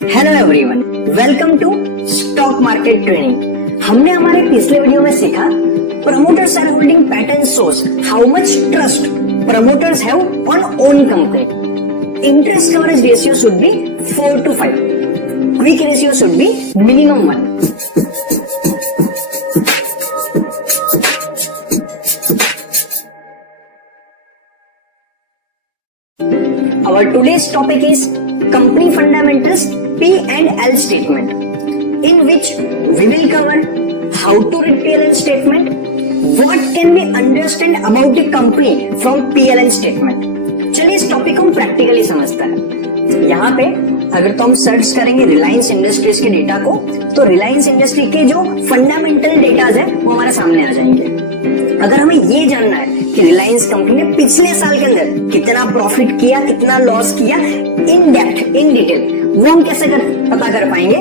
Hello everyone, welcome to stock market training. हमने हमारे पिछले वीडियो में सीखा promoter share holding pattern shows how much trust promoters have on own company. Interest coverage ratio should be 4 to 5. Quick ratio should be minimum 1. Our today's topic is company fundamentals P&L statement, in which we will cover how to read P&L statement, what can we understand about the company from P&L statement. चलिए इस topic को हम practically समझते हैं। यहाँ पे अगर तो हम सर्च करेंगे रिलायंस इंडस्ट्रीज के डेटा को, तो रिलायंस इंडस्ट्री के जो फंडामेंटल डेटाज है वो हमारे सामने आ जाएंगे। अगर हमें ये जानना है कि रिलायंस कंपनी ने पिछले साल के अंदर कितना प्रॉफिट किया, कितना लॉस किया, इन डेप्थ इन डिटेल, वो हम कैसे पता कर पाएंगे?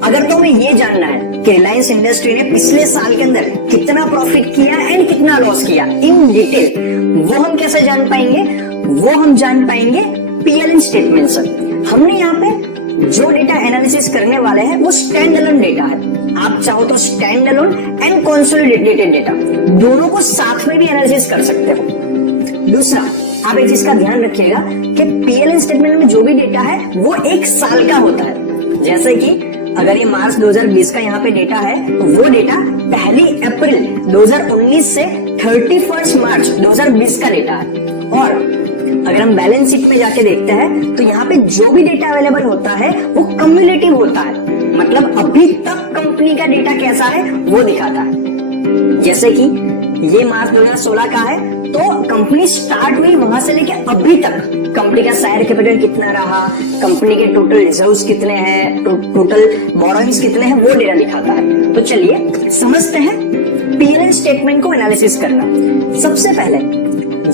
अगर तो हमें ये जानना है कि रिलायंस इंडस्ट्री ने पिछले साल के अंदर कितना प्रॉफिट किया एंड कितना लॉस किया इन डिटेल, वो हम कैसे जान पाएंगे? वो हम जान पाएंगे पीएल स्टेटमेंट से। हमने यहाँ पे जो डेटा एनालिसिस करने वाले हैं वो स्टैंड अलोन डेटा है। आप चाहो तो stand alone and consolidated data दोनों को साथ में भी एनालिसिस कर सकते हो। दूसरा, आप एक चीज का ध्यान रखिएगा कि पीएल स्टेटमेंट में जो भी डेटा है वो एक साल का होता है। जैसे कि अगर ये मार्च 2020 का यहाँ पे डेटा है तो वो डेटा 1 अप्रैल 2019 से 31 मार्च 2020 का डेटा है। और अगर हम बैलेंस शीट में जाके देखते हैं तो यहाँ पे जो भी डेटा अवेलेबल होता है वो कम्युलेटिव होता है, मतलब अभी तक कंपनी का डेटा कैसा है वो दिखाता है। जैसे कि ये मार्च 2016 का है तो कंपनी स्टार्ट हुई वहां से लेके अभी तक कंपनी का शेयर कैपिटल कितना रहा, कंपनी के टोटल रिजर्व्स कितने हैं, टोटल बोरोइंग्स कितने हैं, वो डेटा दिखाता है। तो चलिए समझते हैं पीएल स्टेटमेंट को एनालिसिस करना। सबसे पहले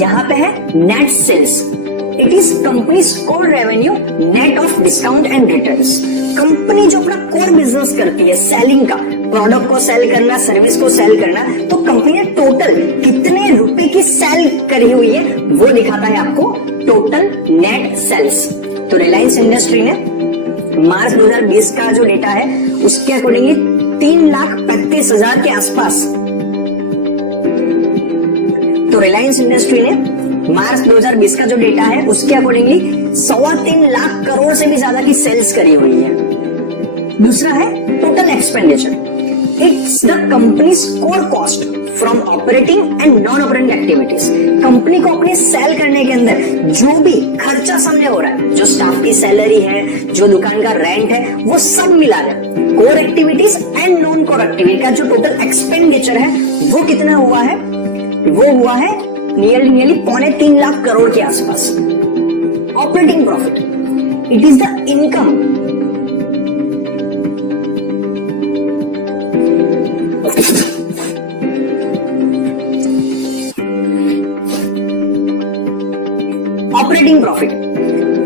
यहाँ पे है net sales. It is company's core revenue net of discount and returns. Company जो अपना कोर बिजनेस करती है सेलिंग का, प्रोडक्ट को सेल करना, सर्विस को सेल करना, तो कंपनी ने टोटल कितने रुपए की सेल करी हुई है वो दिखाता है आपको टोटल नेट सेल्स। तो रिलायंस इंडस्ट्री ने मार्च 2020 का जो डेटा है उसके अकॉर्डिंगली 3,35,000 के आसपास, तो रिलायंस इंडस्ट्री ने मार्च 2020 का जो डेटा है उसके अकॉर्डिंगली 3.25 लाख करोड़ से भी ज्यादा की सेल्स करी हुई है। दूसरा है total expenditure. It's the companies core cost from operating and non operating activities. Company को अपने सेल करने के अंदर जो भी खर्चा सामने हो रहा है, जो स्टाफ की सैलरी है, जो दुकान का रेंट है, वो सब मिला है। Core activities and non core activity का जो टोटल एक्सपेंडिचर है वो कितना हुआ है? वो हुआ है नियरली 3.25 लाख करोड़ के आसपास। Operating profit, it is the income operating profit,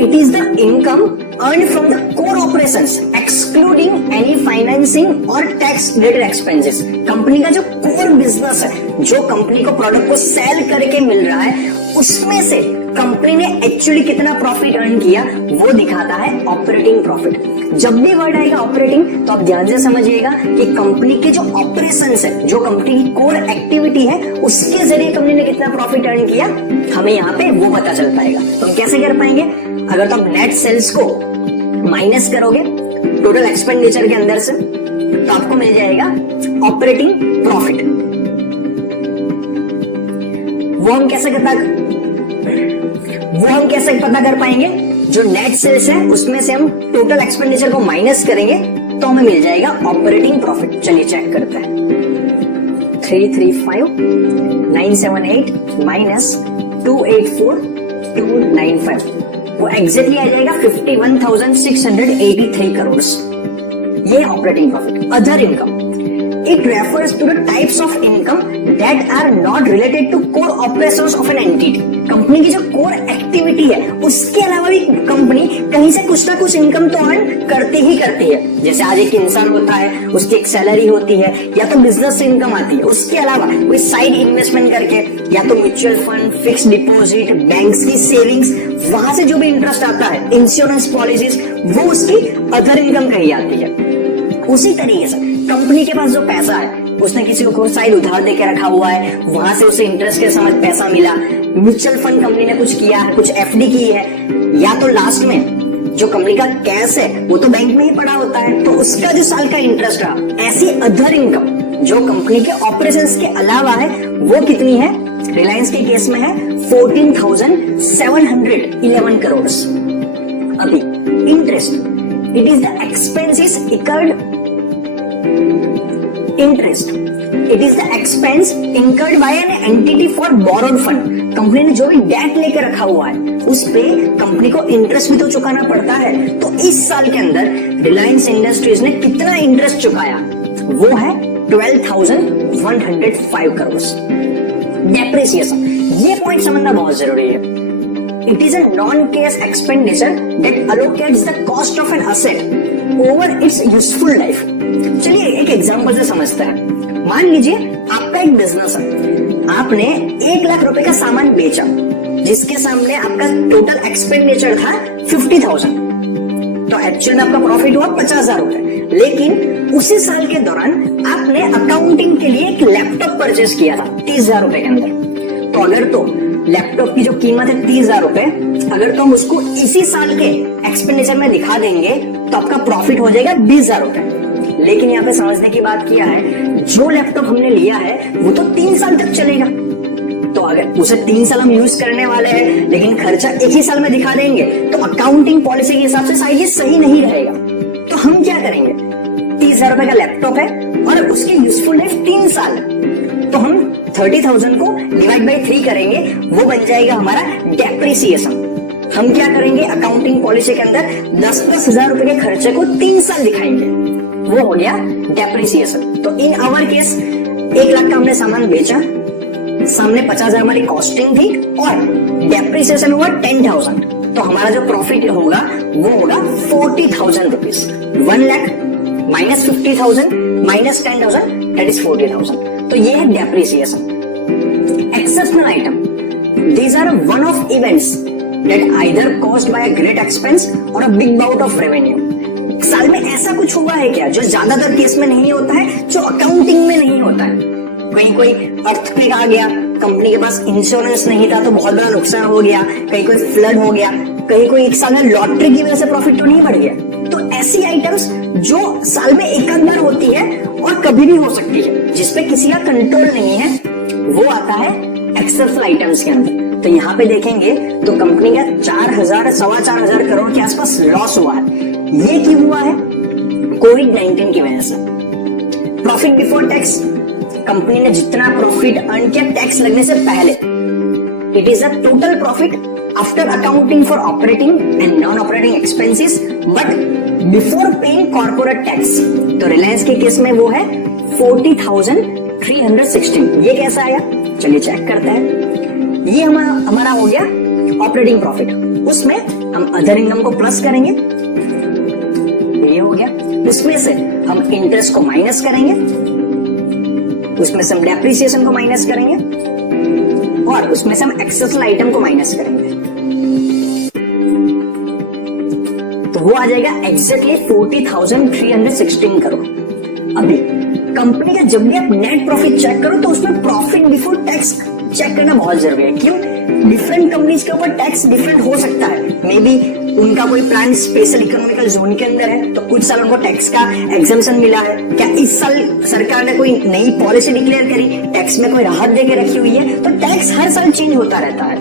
it is the income earn from the core operations excluding any financing और टैक्स रिलेटेड एक्सपेंसेस। कंपनी का जो कोर बिजनेस है, जो कंपनी को प्रोडक्ट को सेल करके मिल रहा है, उसमें से कंपनी ने एक्चुअली कितना प्रॉफिट अर्न किया वो दिखाता है ऑपरेटिंग प्रॉफिट। जब भी वर्ड आएगा ऑपरेटिंग तो आप ध्यान से समझिएगा कि कंपनी के जो ऑपरेशंस है, जो कंपनी की कोर एक्टिविटी है, उसके जरिए कंपनी ने कितना प्रॉफिट अर्न किया हमें यहाँ पे वो पता चल पाएगा। तो हम कैसे कर पाएंगे? अगर तो आप नेट सेल्स को माइनस करोगे टोटल एक्सपेंडिचर के अंदर से तो आपको मिल जाएगा ऑपरेटिंग प्रॉफिट। वो हम कैसे पता कर पाएंगे? जो नेट सेल्स है उसमें से हम टोटल एक्सपेंडिचर को माइनस करेंगे तो हमें मिल जाएगा ऑपरेटिंग प्रॉफिट। चलिए चेक करते हैं। 335,978 माइनस 284,295, वो एग्जैक्टली आ जाएगा 51,683 करोड़। ये operating profit. Other income, It refers to the types of income that are not related to core operations of an entity. Company की जो कोर एक्टिविटी है उसके अलावा भी कंपनी कहीं से कुछ ना कुछ इनकम तो अर्न करती ही करती है। जैसे आज एक इंसान होता है, उसकी एक सैलरी होती है, या तो बिजनेस से इनकम आती है, उसके अलावा कोई साइड इन्वेस्टमेंट करके, या तो mutual fund, fix deposit, banks की सेविंग्स, वहां से जो भी इंटरेस्ट आता है, इंश्योरेंस पॉलिसीज, वो उसकी अदर इनकम कही जाती है। उसी तरीके से कंपनी के पास जो पैसा है, उसने किसी को साइड उधार देके रखा हुआ है, वहां से उसे इंटरेस्ट के समझ पैसा मिला, म्यूचुअल फंड कंपनी ने कुछ किया है, कुछ एफडी की है, या तो लास्ट में जो कंपनी का कैश है वो तो बैंक में ही पड़ा होता है, तो उसका जो साल का इंटरेस्ट रहा। ऐसी अदर इनकम जो कंपनी के ऑपरेशंस के अलावा है, वो कितनी है? रिलायंस के केस में है 14,711 करोड़। अभी interest, it is the expenses incurred interest, it is the expense incurred by an entity for borrowed fund. Company ने जो भी डेट लेकर रखा हुआ है उस पे कंपनी को इंटरेस्ट भी तो चुकाना पड़ता है। तो इस साल के अंदर रिलायंस इंडस्ट्रीज ने कितना इंटरेस्ट चुकाया? वो है 12,105 करोड़। डेप्रिसिएशन, ये पॉइंट समझना बहुत जरूरी है। It is a non cash expenditure that allocates the cost of an asset over its useful life. चलिए एक एग्जांपल से समझते हैं। मान लीजिए आपका एक बिजनेस है, आपने 1 लाख रुपए का सामान बेचा, जिसके सामने आपका टोटल एक्सपेंडिचर था 50,000, तो एक्चुअल में आपका प्रॉफिट हुआ 50,000 रुपए। लेकिन उसी साल के दौरान आपने अकाउंटिंग के लिए एक लैपटॉप परचेस किया था 30,000 रुपए के अंदर। तो अगर तो लैपटॉप की जो कीमत है 30,000 रुपए, अगर तो हम उसको इसी साल के एक्सपेंडिचर में दिखा देंगे तो आपका प्रॉफिट हो जाएगा 20,000 रुपए। लेकिन यहाँ पे समझने की बात किया है, जो लैपटॉप हमने लिया है वो तो 3 साल तक चलेगा, तो अगर उसे 3 साल हम यूज करने वाले हैं लेकिन खर्चा एक ही साल में दिखा देंगे तो अकाउंटिंग पॉलिसी के हिसाब से शायद ये सही नहीं रहेगा। तो हम क्या करेंगे? 30,000 रुपए का लैपटॉप है और उसकी यूजफुल लाइफ 3 साल, तो हम 30,000 को डिवाइड बाई 3 करेंगे, वो बन जाएगा हमारा डेप्रिसिएशन। हम क्या करेंगे? अकाउंटिंग पॉलिसी के अंदर 10-10 हजार रुपए के खर्चे को 3 साल दिखाएंगे, वो हो गया डेप्रिसिएशन। तो इन आवर केस 1 लाख का हमने सामान बेचा, सामने 50,000 हमारी कॉस्टिंग थी और डेप्रिसिएशन हुआ 10,000, तो हमारा जो प्रॉफिट होगा वो होगा 40,000 rupees. 1 lakh minus 50,000 minus 10,000 that is 40,000। तो ये है depreciation. Exceptional item, these are one off events that either caused by a great expense और a big bout of revenue. साल में ऐसा कुछ हुआ है क्या जो ज्यादातर केस में नहीं होता है, जो अकाउंटिंग में नहीं होता है? कहीं कोई अर्थक्वेक आ गया, कंपनी के पास इंश्योरेंस नहीं था तो बहुत बड़ा नुकसान हो गया, कहीं कोई फ्लड हो गया, कहीं कोई एक साल में लॉटरी की वजह से प्रॉफिट तो नहीं बढ़ गया। तो ऐसी आइटम्स जो साल में एक आध बार होती है और कभी भी हो सकती है, जिसपे किसी का कंट्रोल नहीं है, वो आता है एक्सेप्शनल आइटम्स के अंदर। तो यहाँ पे देखेंगे तो कंपनी का 4,000-4,500 करोड़ के आसपास लॉस हुआ है। ये क्यों हुआ है? कोविड-19 की वजह से। प्रॉफिट बिफोर टैक्स, कंपनी ने जितना प्रॉफिट अर्न किया टैक्स लगने से पहले, it is a total profit after accounting for operating and non operating expenses but before paying corporate tax. तो रिलायंस के केस में वो है 40,316। ये कैसा आया? चलिए चेक करते हैं। ये हमारा हो गया ऑपरेटिंग प्रॉफिट, उसमें हम अदर इनकम को प्लस करेंगे, ये हो गया। उसमें से हम इंटरेस्ट को माइनस करेंगे, उसमें से हम डेप्रिसिएशन को माइनस करेंगे और उसमें से हम एक्सेप्शनल आइटम को माइनस करेंगे, तो वो आ जाएगा एग्जैक्टली 40,316 करोड़। अभी कंपनी का जब भी आप नेट प्रॉफिट चेक करो तो उसमें प्रॉफिट बिफोर टैक्स चेक करना बहुत जरूरी है। क्यों? डिफरेंट कंपनीज के ऊपर टैक्स डिफरेंट हो सकता है। मे बी उनका कोई प्लान स्पेशल इकोनॉमिकल जोन के अंदर है तो कुछ साल उनको टैक्स का एग्जम्पशन मिला है। क्या इस साल सरकार ने कोई नई पॉलिसी डिक्लेयर करी, टैक्स में कोई राहत देके रखी हुई है? तो टैक्स हर साल चेंज होता रहता है।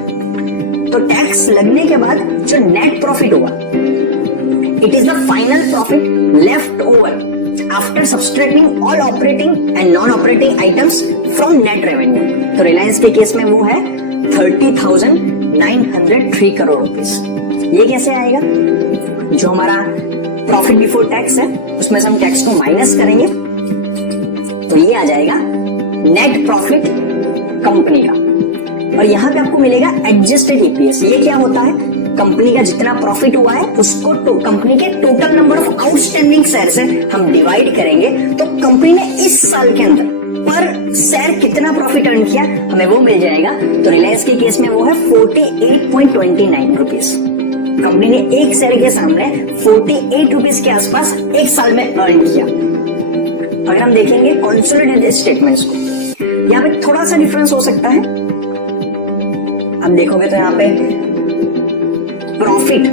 तो टैक्स लगने के बाद जो नेट प्रॉफिट हुआ, it is the final profit left over after subtracting all operating and non operating items from net revenue. तो रिलायंस के केस में वो है 30,903 करोड़ रुपीस। ये कैसे आएगा? जो हमारा प्रॉफिट बिफोर टैक्स है उसमें से हम टैक्स को माइनस करेंगे, तो ये आ जाएगा नेट प्रॉफिट कंपनी का, और यहाँ पे आपको मिलेगा एडजस्टेड ईपीएस। ये क्या होता है, कंपनी का जितना प्रॉफिट हुआ है उसको कंपनी के total number of outstanding share से हम डिवाइड करेंगे, तो कंपनी ने इस साल के अंदर पर शेयर कितना प्रॉफिट अर्न किया हमें वो मिल जाएगा। तो रिलायंस के केस में वो है 48.29 रुपीज। कंपनी ने एक शेयर के सामने 48 रुपीज के आसपास एक साल में अर्न किया। अगर हम देखेंगे कंसोलिडेटेड स्टेटमेंट्स को, यहाँ पे थोड़ा सा डिफरेंस हो सकता है। अब देखोगे तो यहाँ पे प्रॉफिट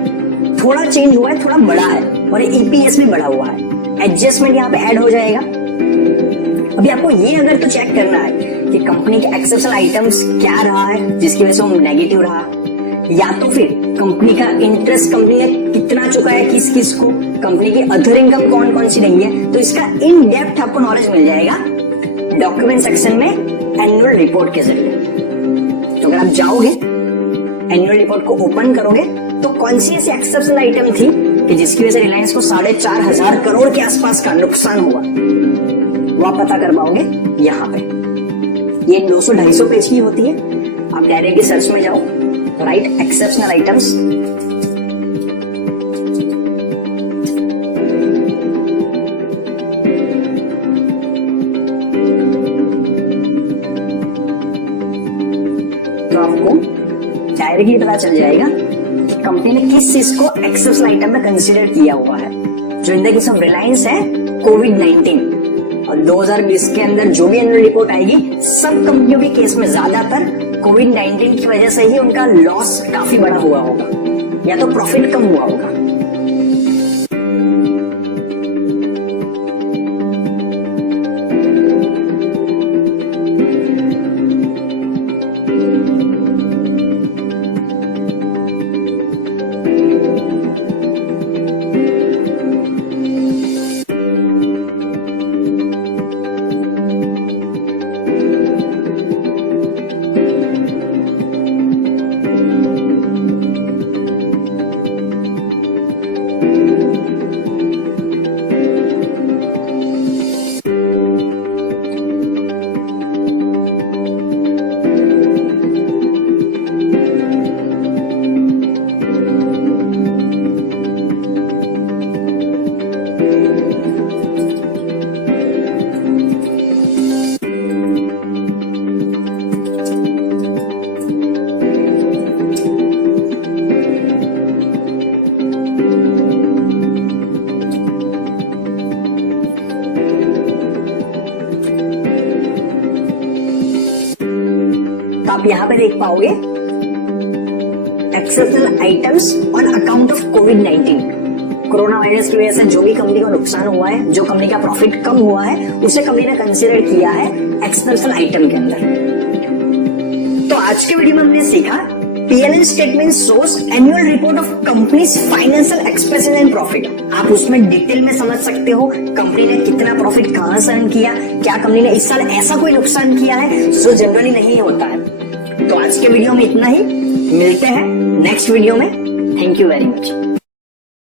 थोड़ा चेंज हुआ है, थोड़ा बड़ा है, और ईपीएस में बढ़ा हुआ है। एडजस्टमेंट यहाँ पे ऐड हो जाएगा। अभी आपको ये अगर तो चेक करना है कि कंपनी के एक्सेप्शनल आइटम्स क्या रहा है जिसकी वजह से वो नेगेटिव रहा, या तो फिर कंपनी का इंटरेस्ट कंपनी ने कितना चुका है किस किस को, कंपनी की अदर इनकम कौन कौन सी रही है, तो इसका इन डेप्थ आपको नॉलेज मिल जाएगा डॉक्यूमेंट सेक्शन में एनुअल रिपोर्ट के जरिए। तो अगर आप जाओगे एनुअल रिपोर्ट को ओपन करोगे तो कौन सी ऐसी एक्सेप्शनल आइटम थी कि जिसकी वजह से रिलायंस को 4,500 करोड़ के आसपास का नुकसान हुआ, वो आप पता कर पाओगे यहाँ पे। ये 200-250 पेज की होती है। आप डायरेक्टली सर्च में जाओ, राइट एक्सेप्शनल आइटम्स, तो आपको डायरेक्टली पता चल जाएगा कि कंपनी ने किस चीज को एक्सेप्शनल आइटम में कंसीडर किया हुआ है। जो in the case of Reliance है कोविड-19, और 2020 के अंदर जो भी एनुअल रिपोर्ट आएगी सब कंपनियों के केस में ज्यादातर कोविड-19 की वजह से ही उनका लॉस काफी बड़ा हुआ होगा या तो प्रॉफिट कम हुआ होगा। तो आप यहाँ पे देख पाओगे exceptional items on account of covid. Corona virus की वजह से जो भी कंपनी को नुकसान हुआ है, जो कंपनी का प्रॉफिट कम हुआ है, उसे कंपनी ने कंसीडर किया है एक्सेप्शनल आइटम के अंदर। तो आज के वीडियो में हमने सीखा P&L statement shows annual report of companies financial expenses and profit. आप उसमें डिटेल में समझ सकते हो कंपनी ने कितना प्रॉफिट कहां से अर्न किया, क्या कंपनी ने इस साल ऐसा कोई नुकसान किया है जो जनरली नहीं होता है। तो आज के वीडियो में इतना ही, मिलते हैं नेक्स्ट वीडियो में। Thank you very much.